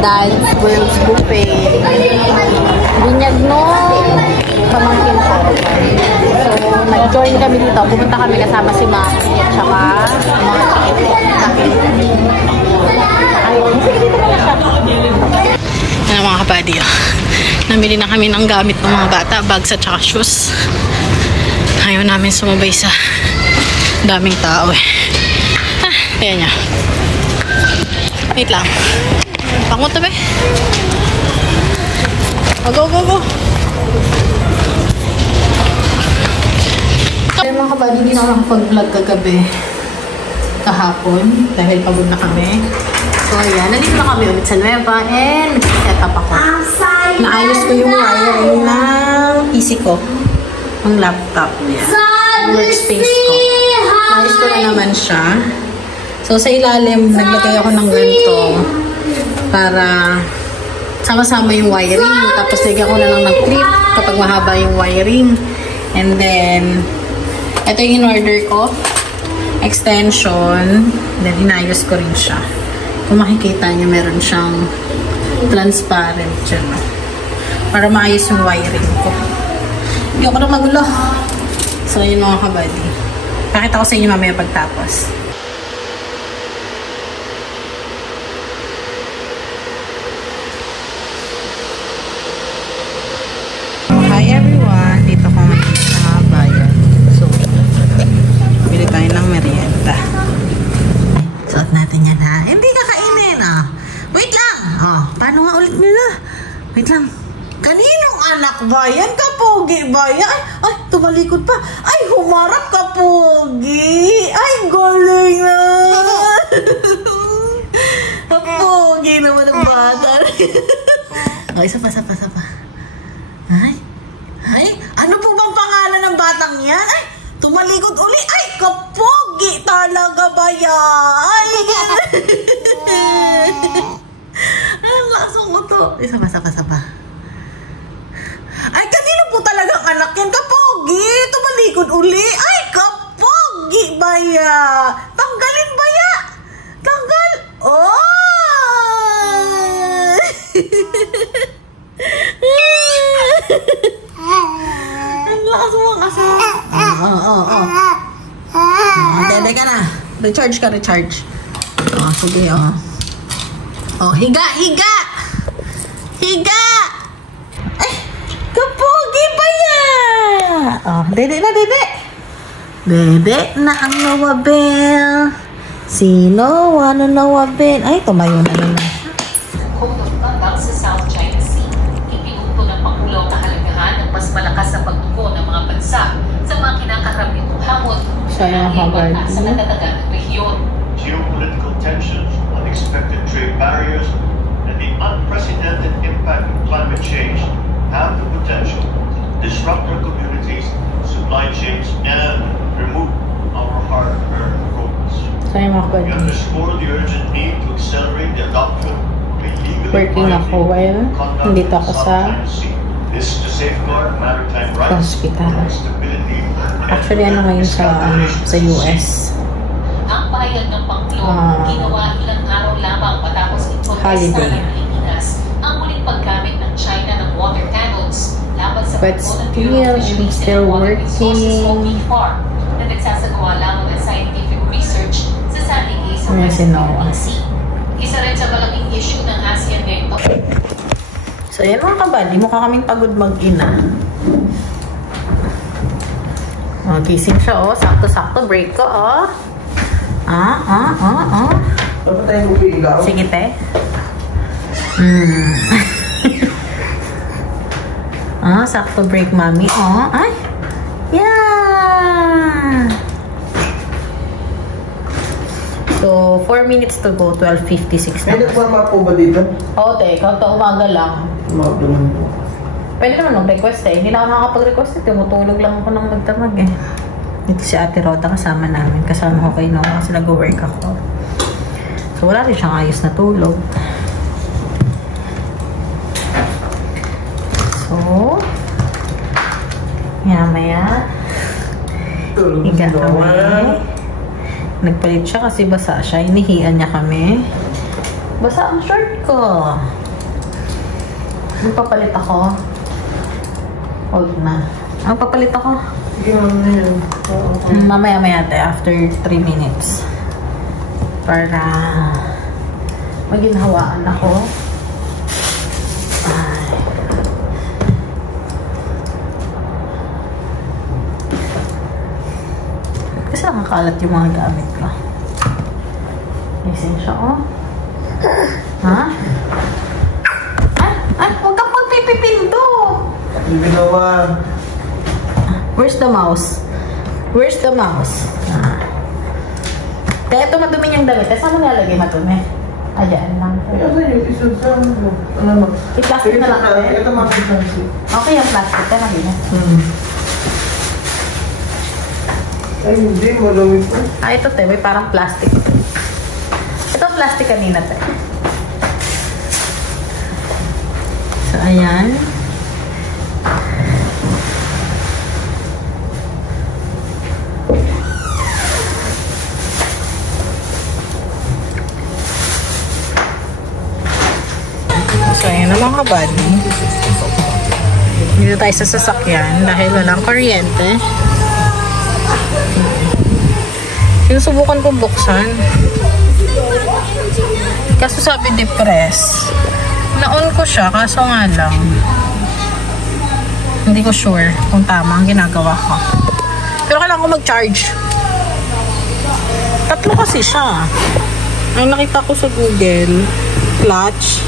Dad's World's Buffet. Binyag no pamangkin ko. So, nag-join kami dito. Pumunta kami kasama si Mami at saka mga chicken. Ayun. Sige, dito na siya. Yan mga kabady. Namili na kami ng gamit ng mga bata. Bags at saka shoes. Ayaw namin sumabay sa daming tao eh. Ayan niya. Wait lang. Pangot na ba? Go, go, go. Ayan mga kabady, hindi na ako nakapag-vlog kagabi. Kahapon. Dahil pagod na kami. So ayan, nandito na kami ulit sa Nueva. And set up ako. Naayos ko yung wiring ng PC ko. Ang laptop niya. Workspace ko. Naayos ko na naman siya. So, sa ilalim, naglagay ako ng ganito para sama-sama yung wiring. Tapos, lagyan ko na lang ng clip kapag mahaba yung wiring. And then, ito yung in-order ko. Extension. Then, inayos ko rin siya. Kung makikita nyo, meron siyang transparent dyan. Para maayos yung wiring ko. Hindi ako na magulo. So, yun mga kabady. Pakita ko sa inyo mamaya pagtapos. Hi everyone! Dito ko ngayon sa bayan. So, bili tayo ng merienda. Suot natin yan ha. Hindi kakainin ah. Wait lang! Oh, paano nga ulit nila? Wait lang. Kaninong anak ba yan? Kapogi ba yan? Ay, tumalikod pa. Ay, humarap kapogi. Ay, galing na. Kapogi naman ang bata. Ay, isa pa. Ay, ano po bang pangalan ng batang yan? Ay, tumalikod uli. Ay, kapogi talaga ba yan? Ay, ang lasong ko to. Isa pa. Ay, kanino po talagang anak yan? Kapogi! Tumalikod uli! Ay, kapogi baya! Tanggalin baya! Tanggal! Oh! Ang lakas mo ang asa. Dede ka na. Recharge. Oh, sige, oh. Oh, higa! Kapogi ba yan? Oh, dede na ang Noabel. Si Noah, Noabel. Ay, tumayo na naman. Code of Conduct sa South China Sea. Ipinuto ng Pangulo ang kahalagahan ng mas malakas na pagtugon ng mga bansa sa mga kinakaharap nitong hamon sa natatagan ng rehiyon. Geopolitical tensions, unexpected trade barriers, and the unprecedented impact of climate change have the potential to disrupt our communities, supply chains, and remove our hard-earned progress. We underscore the urgent need to accelerate the adoption of a legally binding conduct of the South China Sea. This is to safeguard maritime rights, stability, and actually, ano ngayon sa US? Ang pahayag ng Pangulo, ginawa ilang araw lamang matapos i-protesta ng Pilipinas ang muling paggamit ng China ng water cannons laban sa still working. Na nagsasagawa lamang ng scientific research sa sandigay sa Philippine Sea. Isa rin sa malaking issue ng ASEAN dito. So yan mga kabali, mukha kaming pagod mag-ina. Gising siya oh, sakto-sakto break ko oh. Sige te. Sakto break mami oh. Ay. Yeah. So 4 minutes to go, 12:56 na. May nagmamap po ba dito? Oo te, kahit umaga lang. Umaga naman po. Pwede naman mag-request eh. Hindi na ako nakakapag-request eh. Tumutulog lang ako ng magdamag eh. Ito si Ate Rhoda kasama namin. Kasama ko kay Noah kasi nag-work ako. So wala rin siyang ayos na tulog. So, maya-maya. Higa kami. Nagpalit siya kasi basa siya. Inihian niya kami. Basa ang shirt ko. Magpapalit ako. Hold na. Magpapalit ako. Mamaya-maya after 3 minutes. Para maginhawaan ako. Kasi nakakalat yung mga gamit ko. Gising siya, oh. Ha? Huwag kang magpipipindo! Hindi ginawa. Where's the mouse? Where's the mouse? Kaya ito madumi yung damit. Saan mo nilalagay madumi? Ayan lang. I-plastic na lang kami. Ito plastic. Okay yung plastic. Kaya nabina. Ay, hindi. Madami po. Ito te. May parang plastic. Ito plastic kanina te. So, ayan. So, ayan na mga buddy. Dito tayo sa sasakyan dahil walang kuryente. Sinusubukan kong buksan. Kaso sabi depress. Na-on ko siya, kaso nga lang. Hindi ko sure kung tama ang ginagawa ko. Pero kailangan ko mag-charge. 3 kasi siya. Ang nakita ko sa Google, clutch,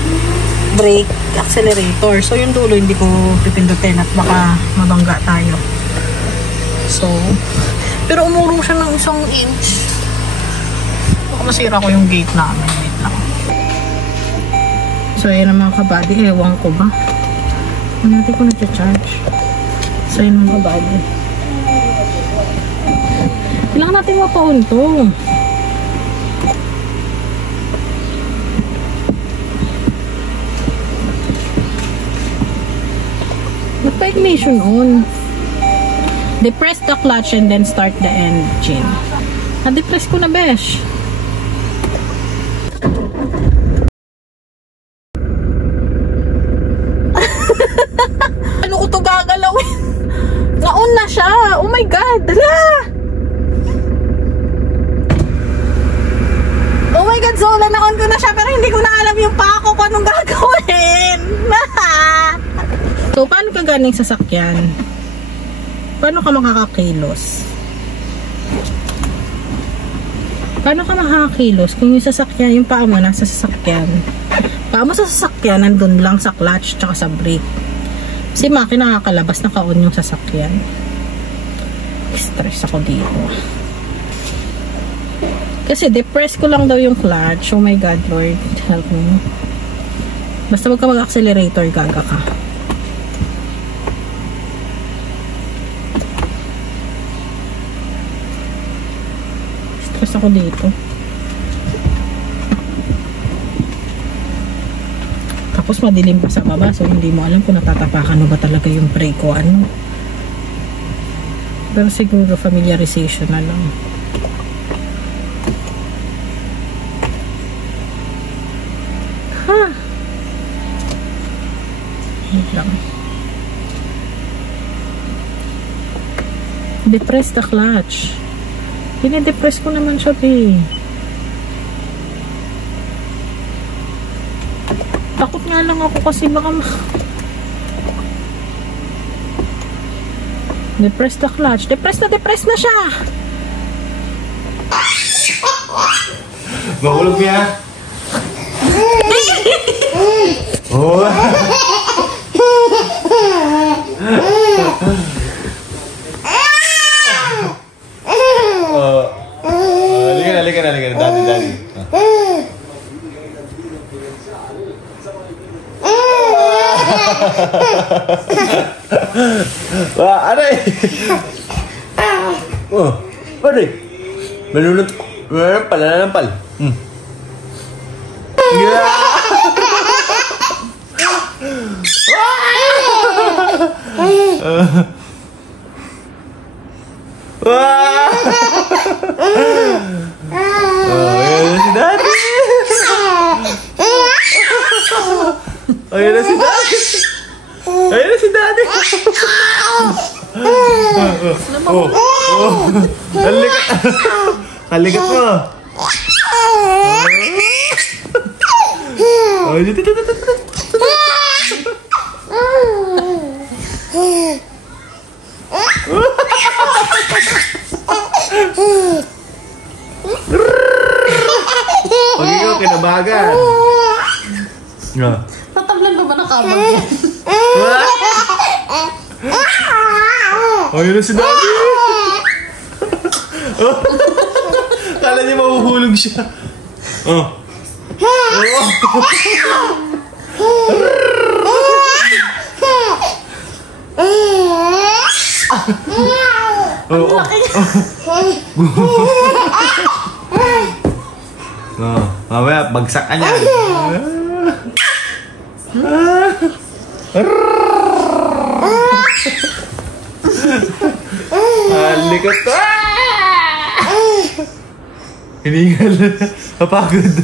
brake, accelerator. So, yung dulo hindi ko pipindutin at baka mabangga tayo. So, pero umurong siya ng 1 inch. Baka masira ko yung gate namin. Wait lang. So, yun ang mga kabady. Ewan ko ba? Natin ko na-charge. So, yun ang kabady. Kailangan natin mapaon to. Ignition on. Depress the clutch and then start the engine. Na-depress ko na, besh. Ano ko to gagalawin? Na-on na siya. Oh my God. Dala! Oh my God, Zola, na-on ko na siya pero hindi ko na alam yung pako ko anong gagawin. So, paano ka ganing sasakyan? Paano ka makakakilos? Paano ka makakakilos kung yung sasakyan, yung paa mo nasa sasakyan? Paa mo sa sasakyan, nandun lang sa clutch tsaka sa brake. Si Maki nakakalabas, naka-on yung sasakyan. Stress ako dito. Kasi depress ko lang daw yung clutch. Oh my God, Lord. Help me. Basta wag ka mag-accelerator, gaga ka. Ako dito. Tapos madilim pa sa baba, so hindi mo alam kung natatapakan mo ba talaga yung brake o ano. Pero siguro familiarization na lang. Ha! Wait lang. Depress the clutch. Pinidepress ko naman siya, eh. Takot nga lang ako kasi baka depress the clutch. Depress na siya! Mahulog niya. Oh. Halika na. Daddy. Wah, ada. Oh, ada. Menurut nampal. Ya. Wah. Oh, ya si Daddy. Ayun na si Daddy. Ayun na si Daddy. Halikat. Halikat mo. Oh, dito. Pag ikaw kinabagan. Tatablan ba nakabag yan? Ayun na si Daddy. Kala niya mahuhulog siya. Mamaya, bagsak ka niya. Halikat. Hiningal. Napagod.